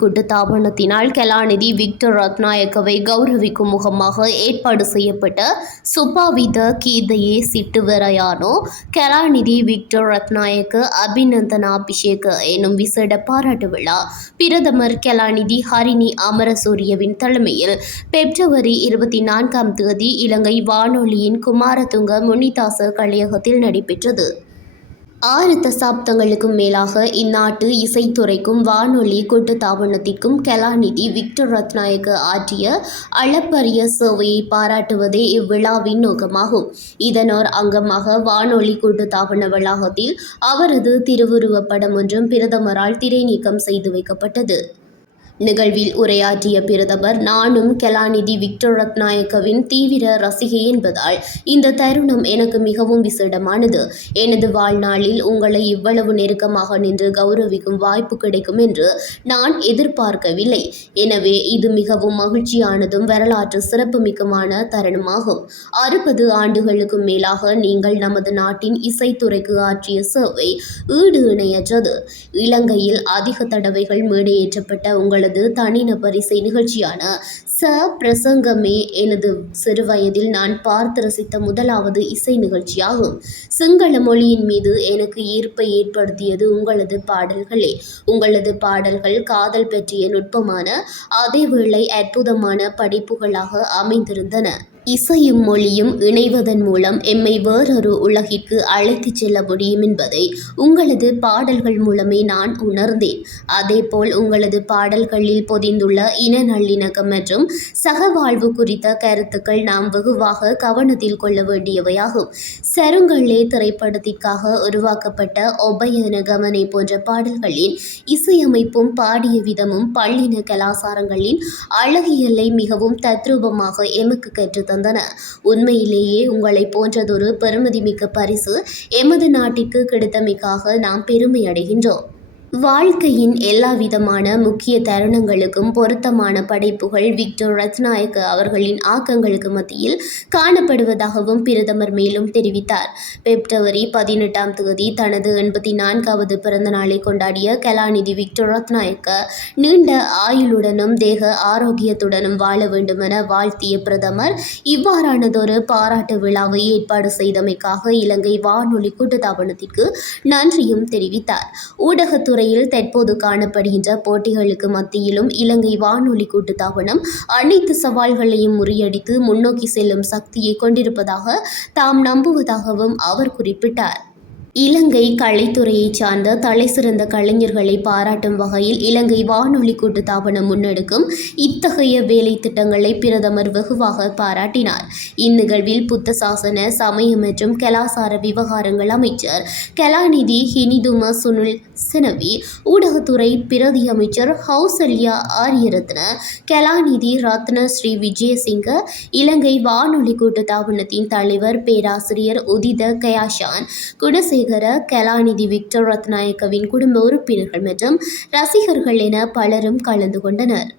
கூட்டுத்தாபனத்தினால் கலாநிதி Victor ரத்நாயக்கவை கௌரவிக்கும் முகமாக ஏற்பாடு செய்யப்பட்ட சுபாவித கீதையே சிட்டுவரையானோ கலாநிதி விக்டர் ரத்நாயக்க அபிநந்தனாபிஷேக எனும் விசேட பாராட்டு விழா பிரதமர் கலாநிதி ஹரிணி அமரசூரியவின் தலைமையில் பிப்ரவரி 24ஆம் தேதி இலங்கை வானொலியின் குமாரதுங்க முனிதாச கலையகத்தில் நடைபெற்றது. 6 தசாப்தங்களுக்கும் மேலாக இந்நாட்டு இசைத்துறைக்கும் வானொலி கூட்டுத்தாபனத்திற்கும் கலாநிதி விக்டர் ரத்நாயக்க ஆற்றிய அளப்பரிய சேவையை பாராட்டுவதே இவ்விழாவின் நோக்கமாகும். இதனோர் அங்கமாக வானொலி கூட்டுத்தாபன வளாகத்தில் அவரது திருவுருவப் படம் ஒன்றும் பிரதமரால் திரைநீக்கம் செய்து வைக்கப்பட்டது. நிகழ்வில் உரையாற்றிய பிரதமர், நானும் கலாநிதி விக்டர் ரத்நாயக்கவின் தீவிர ரசிகை என்பதால் இந்த தருணம் எனக்கு மிகவும் விசேடமானது. எனது வாழ்நாளில் உங்களை இவ்வளவு நெருக்கமாக நின்று கௌரவிக்கும் வாய்ப்பு கிடைக்கும் என்று நான் எதிர்பார்க்கவில்லை. எனவே இது மிகவும் மகிழ்ச்சியானதும் வரலாற்று சிறப்புமிக்கமான தருணமாகும். 60 ஆண்டுகளுக்கும் மேலாக நீங்கள் நமது நாட்டின் இசைத்துறைக்கு ஆற்றிய சேவை ஈடு இணையற்றது. இலங்கையில் அதிக தடவைகள் மேடையேற்றப்பட்ட உங்களது தனிநபர் இசை நிகழ்ச்சியான பிரசங்கமே எனது சிறுவயதில் நான் பார்த்து ரசித்த முதலாவது இசை நிகழ்ச்சியாகும். சிங்கள மொழியின் மீது எனக்கு ஈர்ப்பை ஏற்படுத்தியது உங்களது பாடல்களே. உங்களது பாடல்கள் காதல் பற்றிய நுட்பமான அதேவேளை அற்புதமான படைப்புகளாக அமைந்திருந்தன. இசையும் மொழியும் இணைவதன் மூலம் எம்மை வேறொரு உலகிற்கு அழைத்துச் செல்ல முடியும் என்பதை உங்களது பாடல்கள் மூலமே நான் உணர்ந்தேன். அதேபோல் உங்களது பாடல்களில் பொதிந்துள்ள இன நல்லிணக்கம் மற்றும் சகவாழ்வு குறித்த கருத்துக்கள் நாம் வெகுவாக கவனத்தில் கொள்ள வேண்டியவையாகும். சருங்களே திரைப்படத்திற்காக உருவாக்கப்பட்ட ஒபயன கமனை போன்ற பாடல்களின் இசையமைப்பும் பாடிய விதமும் பல்லின கலாசாரங்களின் அழகியலை மிகவும் தத்ரூபமாக எமக்கு கற்றுத்தந்தன. உண்மையிலேயே உங்களை போன்றதொரு பெருமதிமிக்க பரிசு எமது நாட்டிற்கு கிடைத்தமைக்காக நாம் பெருமை அடைகின்றோம். வாழ்க்கையின் எல்லாவிதமான முக்கிய தருணங்களுக்கும் பொருத்தமான படைப்புகள் விக்டர் ரத்நாயக்க அவர்களின் ஆக்கங்களுக்கு மத்தியில் காணப்படுவதாகவும் பிரதமர் மேலும் தெரிவித்தார். பிப்ரவரி 18ஆம் தேதி தனது 84வது பிறந்த நாளை கொண்டாடிய கலாநிதி விக்டர் ரத்நாயக்க நீண்ட ஆயுளுடனும் தேக ஆரோக்கியத்துடனும் வாழ வேண்டுமென வாழ்த்திய பிரதமர் இவ்வாறானதொரு பாராட்டு விழாவை ஏற்பாடு செய்தமைக்காக இலங்கை வானொலி கூட்டுத்தாபனத்திற்கு நன்றியும் தெரிவித்தார். ஊடகத்துறை துறையில் தற்போது காணப்படுகின்ற போட்டிகளுக்கு மத்தியிலும் இலங்கை வானொலி கூட்டுத்தாபனம் அனைத்து சவால்களையும் முறியடித்து முன்னோக்கி செல்லும் சக்தியை கொண்டிருப்பதாக தாம் நம்புவதாகவும் அவர் குறிப்பிட்டார். இலங்கை கலைத்துறையைச் சார்ந்த தலைசிறந்த கலைஞர்களை பாராட்டும் வகையில் இலங்கை வானொலி கூட்டுத்தாபனம் முன்னெடுக்கும் இத்தகைய வேலை திட்டங்களை பிரதமர் வெகுவாக பாராட்டினார். இந்நிகழ்வில் புத்த சாசன, சமய மற்றும் கலாசார விவகாரங்கள் அமைச்சர் கலாநிதி ஹினிதும சுனில் செனவி, ஊடகத்துறை பிரதி அமைச்சர் ஹவுசல்யா ஆரியரத்ன, கலாநிதி ரத்ன ஸ்ரீ விஜயசிங்க, இலங்கை வானொலி கூட்டுத்தாபனத்தின் தலைவர் பேராசிரியர் உதித கயாஷான் குணசேகர, கலாநிதி விக்டர் ரத்நாயக்கவின் குடும்ப உறுப்பினர்கள் மற்றும் ரசிகர்கள் என பலரும் கலந்து கொண்டனர்.